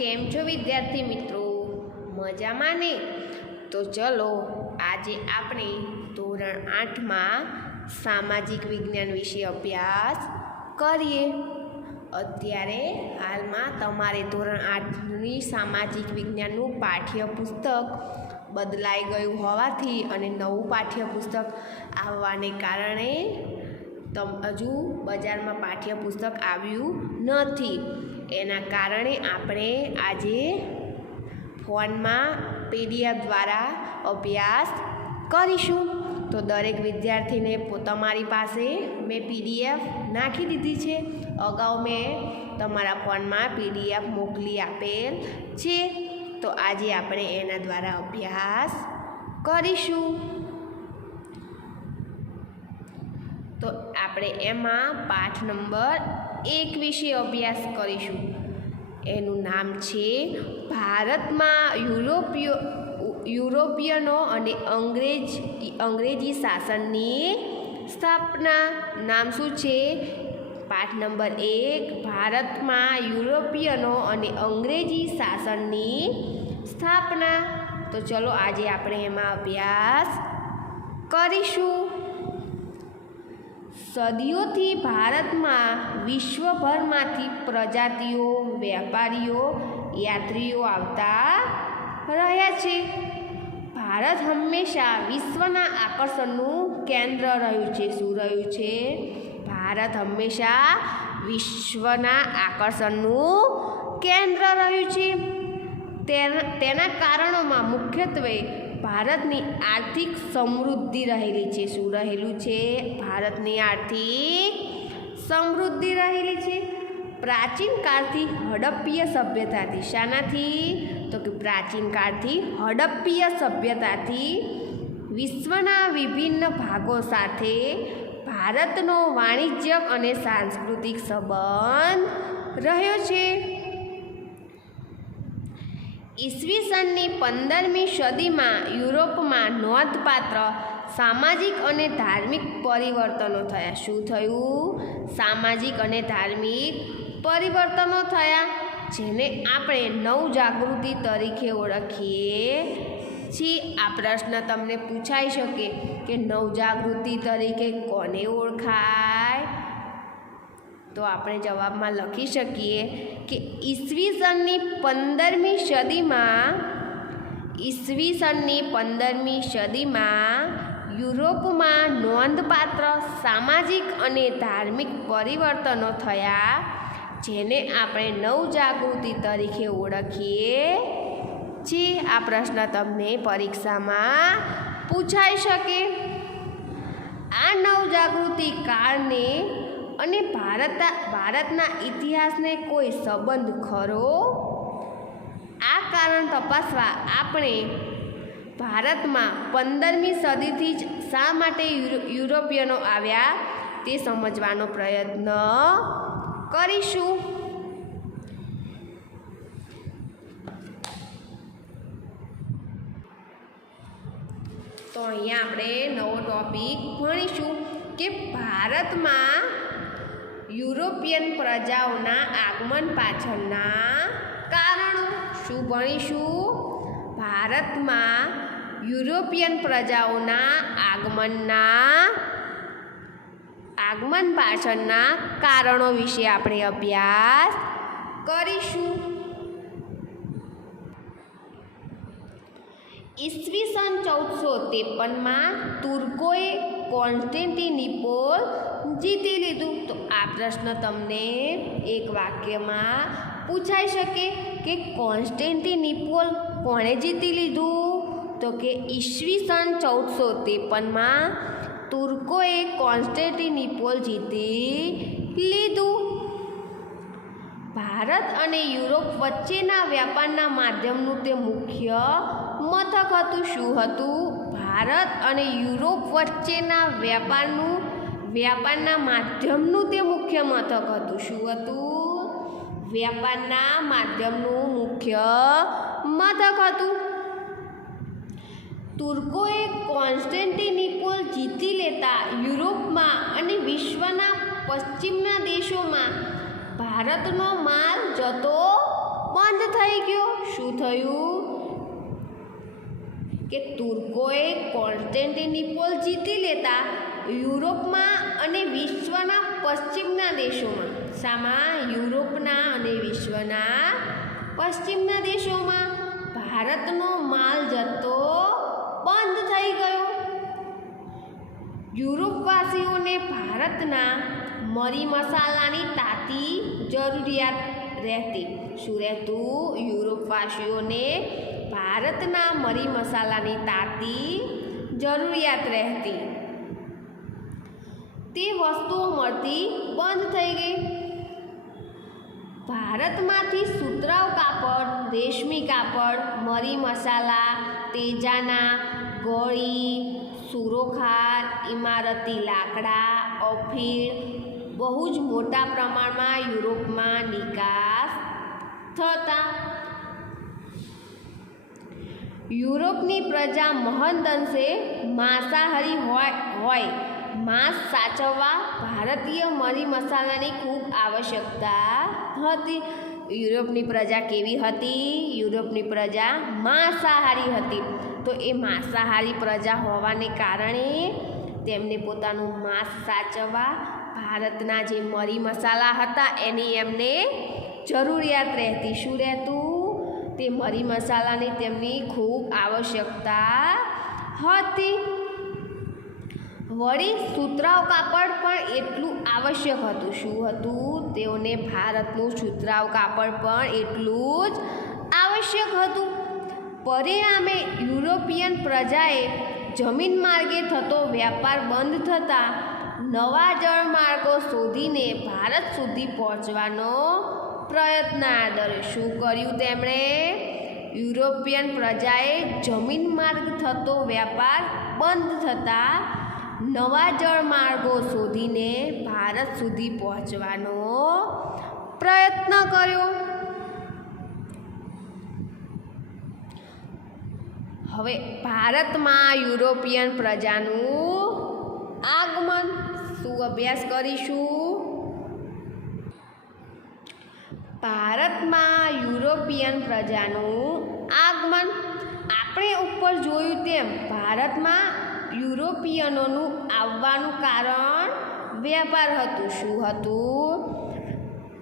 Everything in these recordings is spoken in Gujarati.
કેમ છો વિદ્યાર્થી મિત્રો? મજામાં ને? તો ચલો આજે આપણે ધોરણ 8માં સામાજિક વિજ્ઞાન વિશે અભ્યાસ કરીએ. અત્યારે હાલમાં તમારે ધોરણ 8ની સામાજિક વિજ્ઞાનનું પાઠ્યપુસ્તક બદલાઈ ગયું હોવાથી અને નવું પાઠ્યપુસ્તક આવવાને કારણે હજુ બજારમાં પાઠ્યપુસ્તક આવ્યું નથી. એના કારણે આપણે આજે ફોનમાં PDF દ્વારા અભ્યાસ કરીશું. તો દરેક વિદ્યાર્થીને તમારી પાસે મેં PDF નાખી દીધી છે. અગાઉ મેં તમારા ફોનમાં PDF મોકલી આપેલ છે. તો આજે આપણે એના દ્વારા અભ્યાસ કરીશું. તો આપણે એમાં પાઠ નંબર 1 વિશે અભ્યાસ કરીશું. એનું નામ છે ભારતમાં યુરોપિયનો અને અંગ્રેજી શાસનની સ્થાપના. નામ શું છે? પાઠ નંબર 1 ભારતમાં યુરોપિયનો અને અંગ્રેજી શાસનની સ્થાપના. તો ચલો આજે આપણે એમાં અભ્યાસ કરીશું. સદીઓથી ભારતમાં વિશ્વભરમાંથી પ્રજાતિઓ, વેપારીઓ, યાત્રીઓ આવતા રહ્યા છે. ભારત હંમેશા વિશ્વના આકર્ષણનું કેન્દ્ર રહ્યું છે. શું રહ્યું છે? ભારત હંમેશા વિશ્વના આકર્ષણનું કેન્દ્ર રહ્યું છે. તેના કારણોમાં મુખ્યત્વે ભારતની આર્થિક સમૃદ્ધિ રહેલી છે. શું રહેલું છે? ભારતની આર્થિક સમૃદ્ધિ રહેલી છે. પ્રાચીન કાળથી હડપ્પીય સભ્યતાથી. શાનાથી? તો કે પ્રાચીન કાળથી હડપ્પીય સભ્યતાથી વિશ્વના વિભિન્ન ભાગો સાથે ભારતનો વાણિજ્યક અને સાંસ્કૃતિક સંબંધ રહ્યો છે. ઈસવીસનની 15મી સદીમાં યુરોપમાં નોંધપાત્ર સામાજિક અને ધાર્મિક પરિવર્તનો થયા. શું થયું? સામાજિક અને ધાર્મિક પરિવર્તનો થયા, જેને આપણે નવજાગૃતિ તરીકે ઓળખીએ છીએ. આ પ્રશ્ન તમને પૂછાઈ શકે કે નવજાગૃતિ તરીકે કોને ઓળખાય? તો આપણે જવાબમાં લખી શકીએ કે ઈસવીસનની 15મી સદીમાં યુરોપમાં નોંધપાત્ર સામાજિક અને ધાર્મિક પરિવર્તનો થયા, જેને આપણે નવજાગૃતિ તરીકે ઓળખીએ છીએ. આ પ્રશ્ન તમને પરીક્ષામાં પૂછાઈ શકે. આ નવજાગૃતિ કાળને અને ભારતના ઇતિહાસને કોઈ સંબંધ ખરો? આ કારણ તપાસવા આપણે ભારતમાં 15મી સદીથી જ શા માટે યુરોપિયનો આવ્યા તે સમજવાનો પ્રયત્ન કરીશું. તો અહીંયા આપણે નવો ટોપિક ભણીશું કે ભારતમાં યુરોપિયન પ્રજાઓના આગમન પાછળના કારણો. શું ભણીશું? ભારતમાં યુરોપિયન પ્રજાઓના આગમન પાછળના કારણો વિશે આપણે અભ્યાસ કરીશું. ઈસવીસન 1453માં તુર્કોએ કોન્સ્ટેન્ટિનોપલ જીતી લીધું. તો આ પ્રશ્ન તમને એક વાક્યમાં પૂછાઈ શકે કે કોન્સ્ટેન્ટિનોપલ કોણે જીતી લીધું? તો કે ઈસવીસન 1453માં તુર્કોએ કોન્સ્ટેન્ટિનોપલ જીતી લીધું. ભારત અને યુરોપ વચ્ચેના વ્યાપારના માધ્યમનું તે મુખ્ય મથક હતું. શું હતું? ભારત અને યુરોપ વચ્ચેના વ્યાપારના માધ્યમનું તે મુખ્ય મથક હતું. શું હતું? વ્યાપારના માધ્યમનું મુખ્ય મથક હતું. તુર્કોએ કોન્સ્ટેન્ટિનોપલ જીતી લેતા યુરોપમાં અને વિશ્વના પશ્ચિમના દેશોમાં ભારતનો માલ જતો બંધ થઈ ગયો. શું થયું કે તુર્કોએ કોન્સ્ટેન્ટિનોપલ જીતી લેતા યુરોપમાં અને વિશ્વના પશ્ચિમના દેશોમાં, શામાં? યુરોપના અને વિશ્વના પશ્ચિમના દેશોમાં ભારતનો માલ જથ્થો બંધ થઈ ગયો. યુરોપવાસીઓને ભારતના મરી મસાલાની તાતી જરૂરિયાત રહેતી. શું રહેતું? યુરોપવાસીઓને ભારતના મરી મસાલાની તાતી જરૂરિયાત રહેતી. તે વસ્તુઓ મળતી બંધ થઈ ગઈ. ભારતમાંથી સુતરાઉ કાપડ, રેશમી કાપડ, મરી મસાલા, તેજાના, ગળી, સુરોખાર, ઇમારતી લાકડા, અફીણ બહુ જ મોટા પ્રમાણમાં યુરોપમાં નિકાસ થતા. યુરોપની પ્રજા મહદઅંશે માંસાહારી હોય માંસ સાચવવા ભારતીય મરી મસાલાની ખૂબ આવશ્યકતા હતી. યુરોપની પ્રજા કેવી હતી? યુરોપની પ્રજા માંસાહારી હતી. તો એ માંસાહારી પ્રજા હોવાને કારણે તેમને પોતાનું માંસ સાચવવા ભારતના જે મરી મસાલા હતા એની એમને જરૂરિયાત રહેતી. શું રહેતું? તે મરી મસાલાની તેમની ખૂબ આવશ્યકતા હતી. વળી સુતરાઉ કાપડ પણ એટલું આવશ્યક હતું. શું હતું? તેઓને ભારતનું સુતરાઉ કાપડ પણ એટલું જ આવશ્યક હતું. પરિણામે યુરોપિયન પ્રજાએ જમીન માર્ગે થતો વ્યાપાર બંધ થતાં નવા જળમાર્ગો શોધીને ભારત સુધી પહોંચવાનો પ્રયત્ન આદર્યો. શું કર્યું તેમણે? યુરોપિયન પ્રજાએ જમીન માર્ગ થતો વ્યાપાર બંધ થતાં નવા જળમાર્ગો શોધીને ભારત સુધી પહોંચવાનો પ્રયત્ન કર્યો. હવે ભારતમાં યુરોપિયન પ્રજાનું આગમન. શું અભ્યાસ કરીશું? ભારતમાં યુરોપિયન પ્રજાનું આગમન. આપણે ઉપર જોયું તેમ ભારતમાં યુરોપિયનોનું આવવાનું કારણ વ્યાપાર હતું. શું હતું?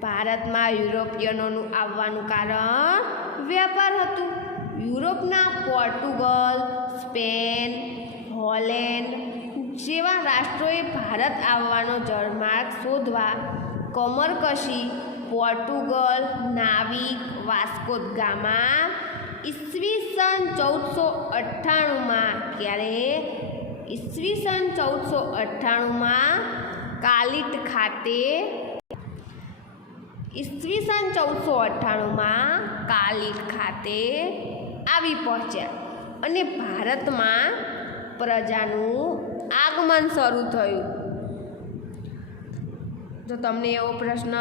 ભારતમાં યુરોપિયનોનું આવવાનું કારણ વ્યાપાર હતું. યુરોપના પોર્ટુગલ, સ્પેન, હોલેન્ડ જેવા રાષ્ટ્રોએ ભારત આવવાનો જળમાર્ગ શોધવા કમરકશી પોર્ટુગલ નાવિક વાસ્કો દ ગામા ઈસવીસન 1498માં ક્યારે? ઈસવીસન 1498માં કાલિટ ખાતે ઈસવીસન 1498માં કાલિટ ખાતે આવી પહોંચ્યા અને ભારતમાં પ્રજાનું આગમન શરૂ થયું. તો તમને એવો પ્રશ્ન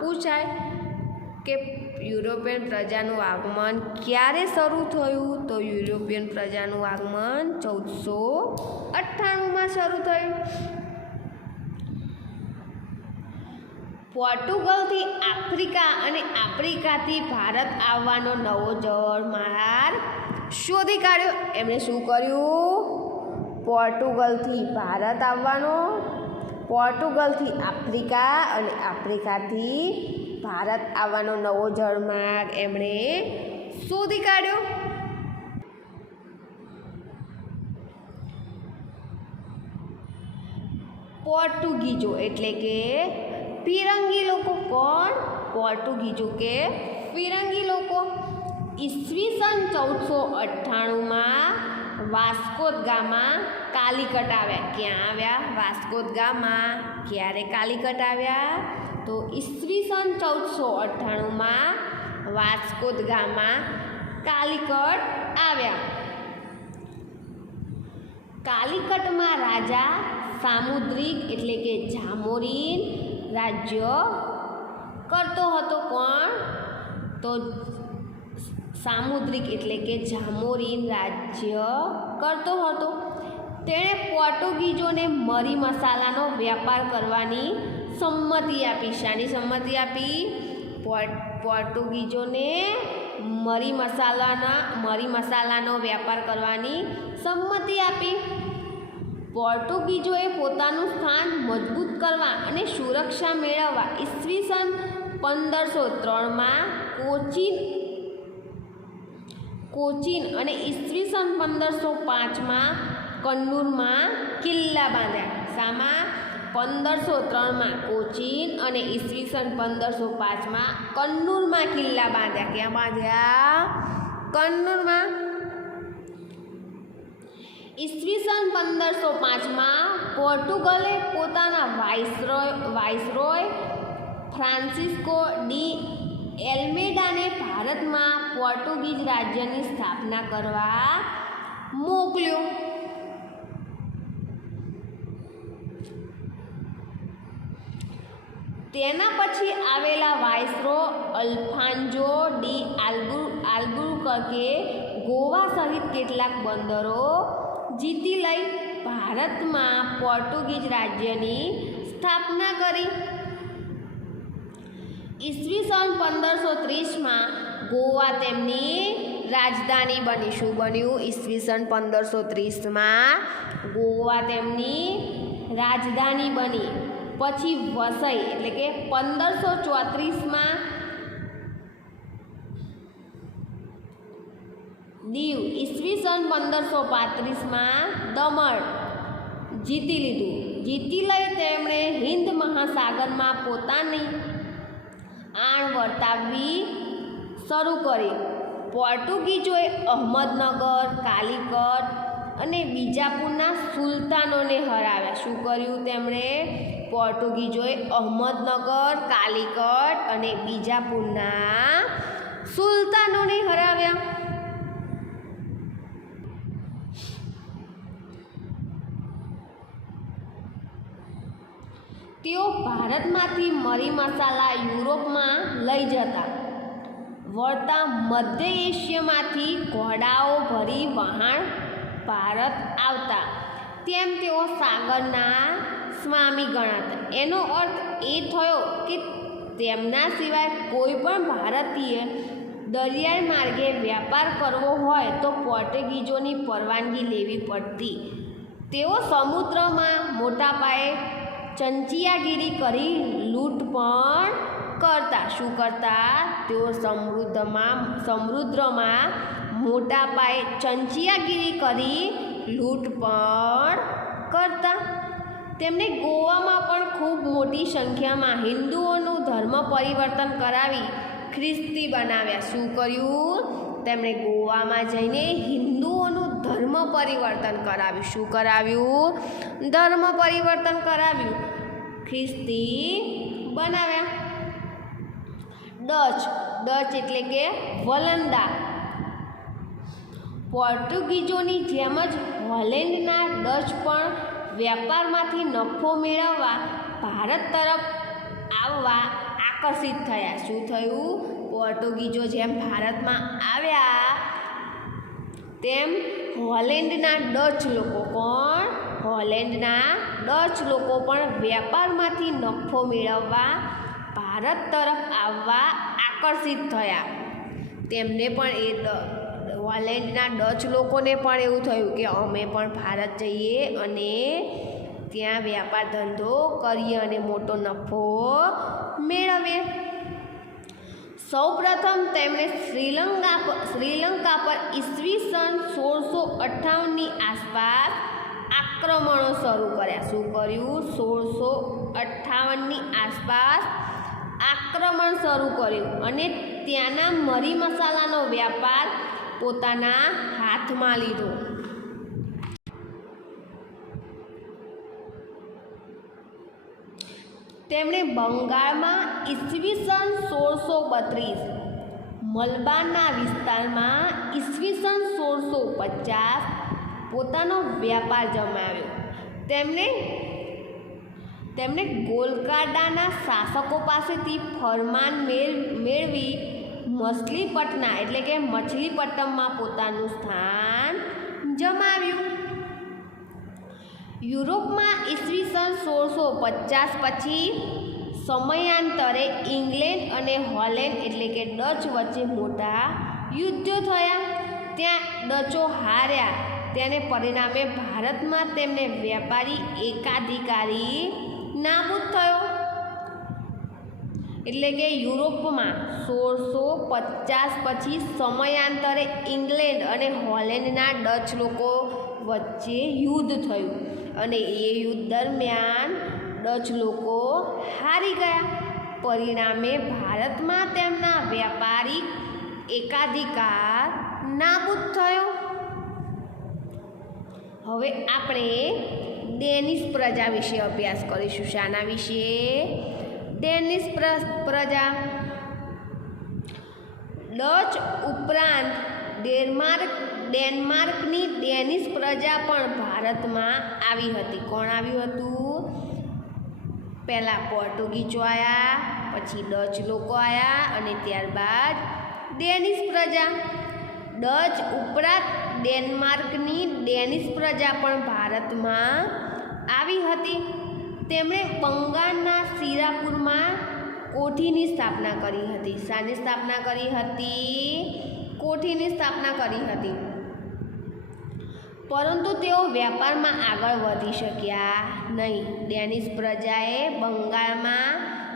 પૂછાય કે યુરોપિયન પ્રજાનું આગમન ક્યારે શરૂ થયું? તો યુરોપિયન પ્રજાનું આગમન 1498માં શરૂ થયું. પોર્ટુગલથી આફ્રિકા અને આફ્રિકાથી ભારત આવવાનો નવો જળમાર્ગ શોધી કાઢ્યો. એમણે શું કર્યું? પોર્ટુગલથી ભારત આવવાનો, પોર્ટુગલથી આફ્રિકા અને આફ્રિકાથી ભારત આવવાનો નવો જળમાર્ગ એમણે શોધી કાઢ્યો. પોર્ટુગીઝો એટલે કે ફિરંગી લોકો. કોણ? પોર્ટુગીઝો કે ફિરંગી લોકો ઈસવીસન 1498માં વાસ્કો દ ગામા કાલિકટ આવ્યા. ક્યાં આવ્યા? Vasco da gamma. ક્યારે કાલિકટ આવ્યા? તો ઈસવીસન 1498માં વાસ્કો દ ગામા કાલિકટ આવ્યા. કાલિકટમાં રાજા સામુદ્રિક એટલે કે જામોરીન રાજ્ય કરતો હતો. કોણ? તો સામુદ્રિક એટલે કે જામોરીન રાજ્ય કરતો હતો. તેણે પોર્ટુગીઝોને મરી મસાલાનો વ્યાપાર કરવાની સંમતિ આપી. શાની સંમતિ આપી? પોર્ટુગીઝોને મરી મસાલાનો વેપાર કરવાની સંમતિ આપી. પોર્ટુગીઝોએ પોતાનું સ્થાન મજબૂત કરવા અને સુરક્ષા મેળવવા ઈસવીસન 1503માં કોચીન અને ઈસવીસન 1505માં કન્નૂરમાં કિલ્લા બાંધ્યા. શામાં? 1503માં કોચીન અને ઈસવીસન 1505માં કન્નૂરમાં કિલ્લા બાંધ્યા. ક્યાં બાંધ્યા? કન્નૂરમાં. ઈસવીસન 1505માં પોર્ટુગલે પોતાના વાઇસરોય ફ્રાન્સિસ્કો ડી એલ્મેડાને ભારતમાં પોર્ટુગીઝ રાજ્યની સ્થાપના કરવા મોકલ્યો. તેના પછી આવેલા વાઇસરો અલ્ફાન્જો ડી આલ્બુકર્કે ગોવા સહિત કેટલાક બંદરો જીતી લઈ ભારતમાં પોર્ટુગીઝ રાજ્યની સ્થાપના કરી. ઈસવીસન 1530માં ગોવા તેમની રાજધાની બની. શું બન્યું? ઈસવીસન 1530માં ગોવા તેમની રાજધાની બની. પછી વસઈ એટલે કે 1534માં દીવ, ઈસવીસન 1535માં દમણ જીતી લીધું. જીતી લઈ તેમણે હિન્દ મહાસાગરમાં પોતાની આણ વર્તાવવી શરૂ કરી. પોર્ટુગીઝોએ અહમદનગર, કાલિકટ અને બીજાપુરના સુલતાનોને હરાવ્યા. શું કર્યું તેમણે? પોર્ટુગીઝોએ અહમદનગર, કાલિકટ અને બીજાપુરના સુલતાનોને હરાવ્યા. તેઓ ભારતમાંથી મરી મસાલા યુરોપમાં લઈ જતા. વળતા મધ્ય એશિયામાંથી ઘોડાઓ ભરી વહાણ ભારત આવતા. તેમ તેઓ સાગરના સ્વામી ગણાતા. એનો અર્થ એ થયો કે તેમના સિવાય કોઈ પણ ભારતીય દરિયાઈ માર્ગે વ્યાપાર કરવો હોય તો પોર્ટુગીઝોની પરવાનગી લેવી પડતી. તેઓ સમુદ્રમાં મોટા પાયે ચંચિયાગીરી કરી લૂંટ પણ કરતા. શું કરતા? તેઓ સમુદ્રમાં મોટા પાયે ચંચિયાગીરી કરી લૂંટ પણ કરતા. તેમણે ગોવામાં પણ ખૂબ મોટી સંખ્યામાં હિન્દુઓનું ધર્મ પરિવર્તન કરાવી ખ્રિસ્તી બનાવ્યા. શું કર્યું? તેમણે ગોવામાં જઈને હિન્દુઓનું ધર્મ પરિવર્તન કરાવ્યું. શું કરાવ્યું? ધર્મ પરિવર્તન કરાવ્યું, ખ્રિસ્તી બનાવ્યા. ડચ એટલે કે વલંદા. પોર્ટુગીઝોની જેમ જ હોલેન્ડના ડચ પણ વેપારમાંથી નફો મેળવવા ભારત તરફ આવવા આકર્ષિત થયા. શું થયું? પોર્ટુગીઝો જેમ ભારતમાં આવ્યા તેમ હોલેન્ડના ડચ લોકો પણ વેપારમાંથી નફો મેળવવા ભારત તરફ આવવા આકર્ષિત થયા. તેમને પણ હોલેન્ડના ડચ લોકોને પણ એવું થયું કે અમે પણ ભારત જઈએ અને ત્યાં વ્યાપાર ધંધો કરીએ અને મોટો નફો મેળવીએ. સૌપ્રથમ તેમણે શ્રીલંકા પર ઈસવીસન 1658ની આસપાસ આક્રમણો શરૂ કર્યા. શું કર્યું? 1658ની આસપાસ આક્રમણ શરૂ કર્યું અને ત્યાંના મરી મસાલાનો વ્યાપાર પોતાના હાથમાં લીધો. તેમણે બંગાળમાં ઈસવીસન 1632, મલબારના વિસ્તારમાં ઈસવીસન 1650 પોતાનો વ્યાપાર જમાવ્યો. તેમણે ગોલકાડાના શાસકો પાસેથી ફરમાન મેળવી મછલીપટ્ટમમાં પોતાનું સ્થાન જમાવ્યું. યુરોપમાં ઈસવીસન 1650 પછી સમયાંતરે ઇંગ્લેન્ડ અને હોલેન્ડ એટલે કે ડચ વચ્ચે મોટા યુદ્ધો થયા. ત્યાં ડચો હાર્યા. તેને પરિણામે ભારતમાં તેમને વ્યાપારી એકાધિકારી નાબૂદ થયો. એટલે કે યુરોપમાં 1650 પછી સમયાંતરે ઇંગ્લેન્ડ અને હોલેન્ડના ડચ લોકો વચ્ચે યુદ્ધ થયું અને એ યુદ્ધ દરમિયાન ડચ લોકો હારી ગયા. પરિણામે ભારતમાં તેમના વ્યાપારી એકાધિકાર નાબૂદ થયો. હવે આપણે ડેનિશ પ્રજા વિશે અભ્યાસ કરીશું. શાના વિશે? ડેનિશ પ્રજા. ડચ ઉપરાંત ડેનમાર્કની ડેનિશ પ્રજા પણ ભારતમાં આવી હતી. કોણ આવ્યું હતું? પહેલાં પોર્ટુગીઝો આવ્યા, પછી ડચ લોકો આવ્યા અને ત્યારબાદ ડેનિશ પ્રજા. ડચ ઉપરાંત ડેનમાર્કની ડેનિશ પ્રજા પણ ભારતમાં આવી હતી. તેમણે બંગાળના સીરાપુરમાં કોઠીની સ્થાપના કરી હતી. શાની સ્થાપના કરી હતી? કોઠીની સ્થાપના કરી હતી. પરંતુ તેઓ વ્યાપારમાં આગળ વધી શક્યા નહીં. ડેનિશ પ્રજાએ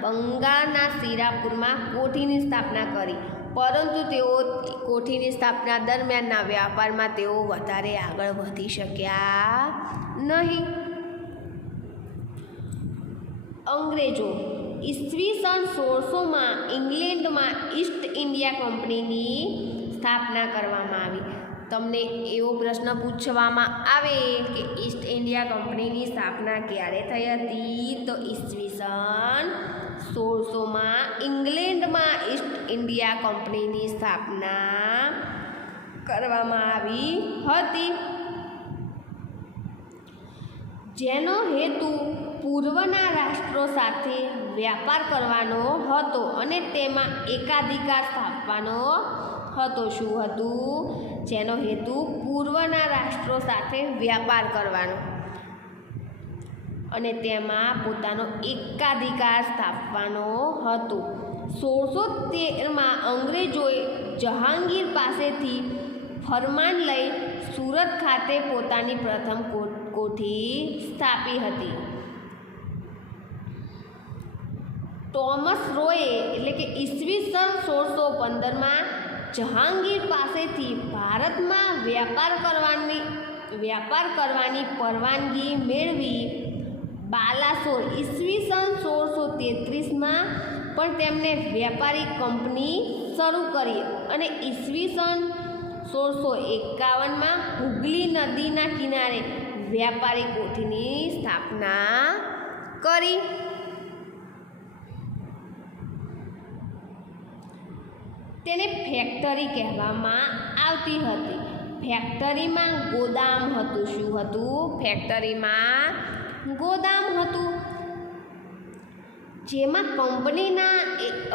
બંગાળના સીરાપુરમાં કોઠીની સ્થાપના કરી, પરંતુ તેઓ કોઠીની સ્થાપના દરમિયાનના વ્યાપારમાં તેઓ વધારે આગળ વધી શક્યા નહીં. અંગ્રેજો. ઈસવીસન 1600માં ઇંગ્લેન્ડમાં ઈસ્ટ ઇન્ડિયા કંપનીની સ્થાપના કરવામાં આવી. તમને એવો પ્રશ્ન પૂછવામાં આવે કે ઈસ્ટ ઇન્ડિયા કંપનીની સ્થાપના ક્યારે થઈ હતી? તો ઈસવીસન 1600માં ઇંગ્લેન્ડમાં ઈસ્ટ ઇન્ડિયા કંપનીની સ્થાપના કરવામાં આવી હતી, જેનો હેતુ પૂર્વના રાષ્ટ્રો સાથે વ્યાપાર કરવાનો હતો અને તેમાં એકાધિકાર સ્થાપવાનો હતો. શું હતું? જેનો હેતુ પૂર્વના રાષ્ટ્રો સાથે વ્યાપાર કરવાનો અને તેમાં પોતાનો એકાધિકાર સ્થાપવાનો હતો. 1613માં અંગ્રેજોએ જહાંગીર પાસેથી ફરમાન લઈ સુરત ખાતે પોતાની પ્રથમ કોઠી સ્થાપી હતી. ટોમસ રોયે એટલે કે ઈસવીસન 1615માં જહાંગીર પાસેથી ભારતમાં વ્યાપાર કરવાની પરવાનગી મેળવી. બાલાસોર ઈસવીસન 1633માં પણ તેમણે વ્યાપારી કંપની શરૂ કરી અને ઈસવીસન 1651માં હુગલી નદીના કિનારે વ્યાપારી કોઠીની સ્થાપના કરી. તેને ફેક્ટરી કહેવામાં આવતી હતી. ફેક્ટરીમાં ગોદામ હતું. શું હતું? ફેક્ટરીમાં ગોદામ હતું, જેમાં કંપનીના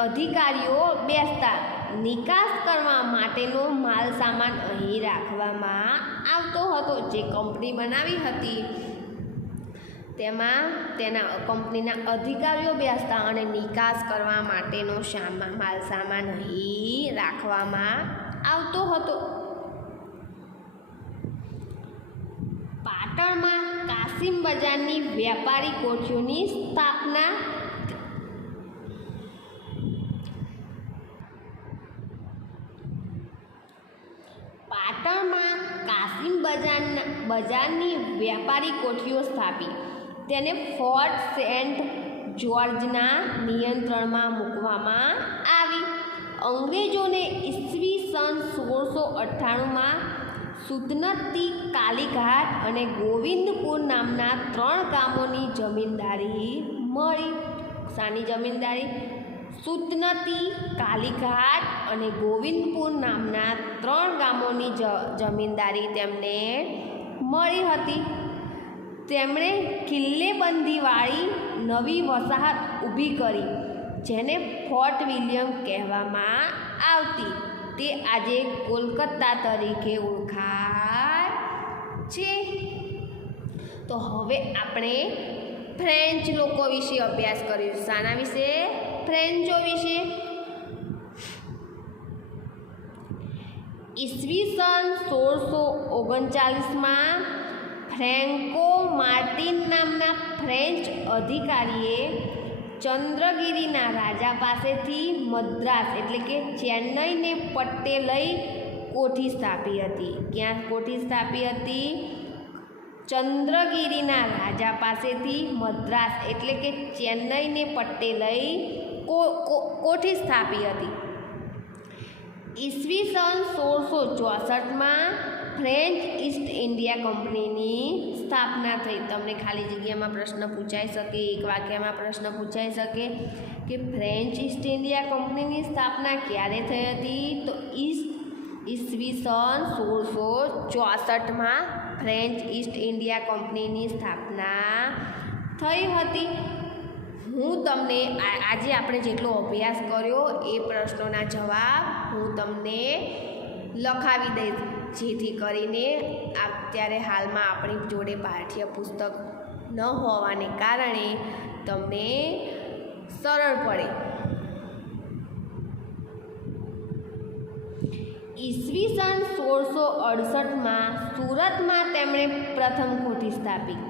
અધિકારીઓ બેસતા. નિકાસ કરવા માટેનો માલ સામાન અહીં રાખવામાં આવતો હતો. જે કંપની બનાવી હતી તેમાં તેના કંપનીના અધિકારીઓ બેસતા અને નિકાસ કરવા માટેનો માલ સામાન અહીં રાખવામાં આવતો હતો. પાટણમાં કાસિમ બજારની વ્યાપારી કોઠીઓની સ્થાપના. પાટણમાં કાસિમ બજારની વ્યાપારી કોઠીઓ સ્થાપી. તેને ફોર્ટ સેન્ટ જ્યોર્જના નિયંત્રણમાં મૂકવામાં આવી. અંગ્રેજોને ઈસવીસન 1698માં સુતનતી, કાલીઘાટ અને ગોવિંદપુર નામના 3 ગામોની જમીનદારી મળી. શાની જમીનદારી? સુતનતી, કાલીઘાટ અને ગોવિંદપુર નામના 3 ગામોની જમીનદારી તેમને મળી હતી. તેમણે કિલ્લેબંધીવાળી નવી વસાહત ઊભી કરી, જેને ફોર્ટ વિલિયમ કહેવામાં આવતી. તે આજે કોલકાતા તરીકે ઓળખાય છે. તો હવે આપણે ફ્રેન્ચ લોકો વિશે અભ્યાસ કર્યો. શાના વિશે? ફ્રેન્ચો વિશે. ઈસવીસન 1639માં ફ્રેન્કો માર્ટિન નામના ફ્રેન્ચ અધિકારીએ ચંદ્રગિરિના રાજા પાસેથી મદ્રાસ એટલે કે ચેન્નઈને પટ્ટે લઈ કોઠી સ્થાપી હતી. ક્યાં કોઠી સ્થાપી હતી? ચંદ્રગિરિના રાજા પાસેથી મદ્રાસ એટલે કે ચેન્નઈને પટ્ટે લઈ કોઠી સ્થાપી હતી. ઈસવીસન 1664માં ફ્રેન્ચ ઈસ્ટ ઇન્ડિયા કંપનીની સ્થાપના થઈ. તમને ખાલી જગ્યામાં પ્રશ્ન પૂછાઈ શકે, એક વાક્યમાં પ્રશ્ન પૂછાઈ શકે કે ફ્રેન્ચ ઈસ્ટ ઇન્ડિયા કંપનીની સ્થાપના ક્યારે થઈ હતી? તો ઈસવીસન 1664માં ફ્રેન્ચ ઈસ્ટ ઇન્ડિયા કંપનીની સ્થાપના થઈ હતી. હું તમને આજે આપણે જેટલો અભ્યાસ કર્યો એ પ્રશ્નોના જવાબ હું તમને લખાવી દઈશ, જેથી કરીને અત્યારે હાલમાં આપણી જોડે પાઠ્યપુસ્તક ન હોવાને કારણે તમને સરળ પડે. ઈસવીસન 1668માં સુરતમાં તેમણે પ્રથમ કોઠી સ્થાપી.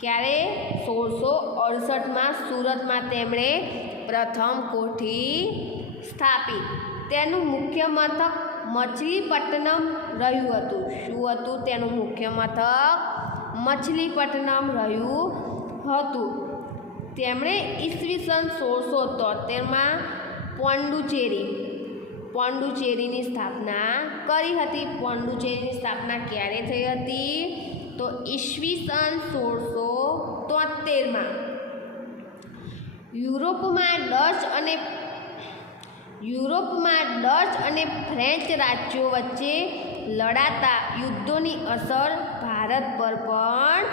ક્યારે? 1668માં સુરતમાં તેમણે પ્રથમ કોઠી સ્થાપી. તેનું મુખ્ય મથક મછલીપટ્ટનમ રહ્યું હતું. શું હતું તેનું મુખ્ય મથક? મછલીપટ્ટનમ રહ્યું હતું. તેમણે ઈસવીસન 1673માં પોંડુચેરીની સ્થાપના કરી હતી. પોંડુચેરીની સ્થાપના ક્યારે થઈ હતી? તો ઈસવીસન 1673માં. યુરોપમાં ડચ અને ફ્રેન્ચ રાજ્યો વચ્ચે લડાતા યુદ્ધોની અસર ભારત પર પણ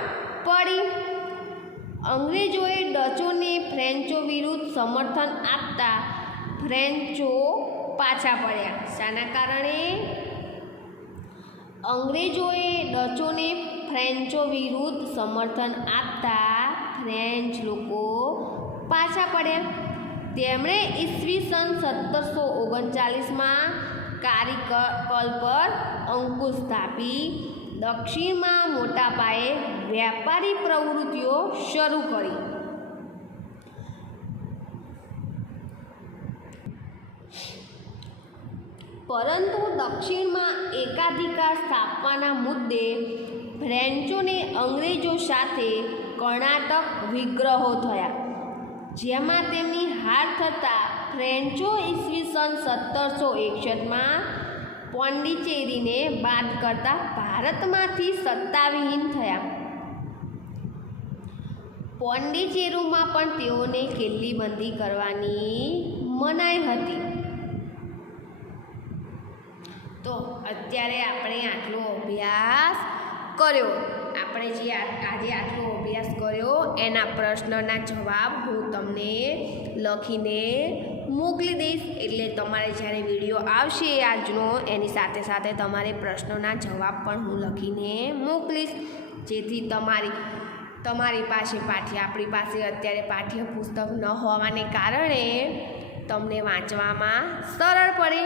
પડી. અંગ્રેજોએ ડચોને ફ્રેન્ચો વિરુદ્ધ સમર્થન આપતા ફ્રેન્ચો પાછા પડ્યા. શાના કારણે? અંગ્રેજોએ ડચોને ફ્રેન્ચો વિરુદ્ધ સમર્થન આપતા ફ્રેન્ચ લોકો પાછા પડ્યા. તેમણે ઈસવીસન 1739માં કારીકલ પર અંકુશ સ્થાપી દક્ષિણમાં મોટા પાયે વ્યાપારી પ્રવૃત્તિઓ શરૂ કરી. પરંતુ દક્ષિણમાં એકાધિકાર સ્થાપવાના મુદ્દે ફ્રેન્ચોને અંગ્રેજો સાથે કર્ણાટક વિગ્રહો થયા, જેમાં તેમની હાર થતાં ફ્રેન્ચો ઈસવીસન 1761માં પોંડિચેરીને બાદ કરતા ભારતમાંથી સત્તાવિહીન થયા. પોંડિચેરીમાં પણ તેઓને કિલ્લીબંધી કરવાની મનાઈ હતી. તો અત્યારે આપણે આટલો અભ્યાસ કર્યો. આપણે જે આજે આટલો અભ્યાસ કર્યો એના પ્રશ્નના જવાબ હું તમને લખીને મોકલી દઈશ. એટલે તમારે જ્યારે વિડીયો આવશે આજનો એની સાથે સાથે તમારે પ્રશ્નોના જવાબ પણ હું લખીને મોકલીશ, જેથી તમારી પાસે આપણી પાસે અત્યારે પાઠ્યપુસ્તક ન હોવાને કારણે તમને વાંચવામાં સરળ પડે.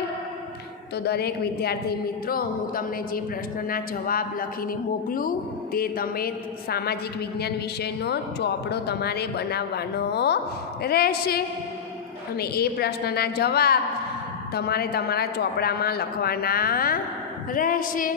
તો દરેક વિદ્યાર્થી મિત્રો, હું તમને જે પ્રશ્નના જવાબ લખીને મોકલું તે તમે સામાજિક વિજ્ઞાન વિષયનો ચોપડો તમારે બનાવવાનો રહેશે અને એ પ્રશ્નના જવાબ તમારે તમારા ચોપડામાં લખવાના રહેશે.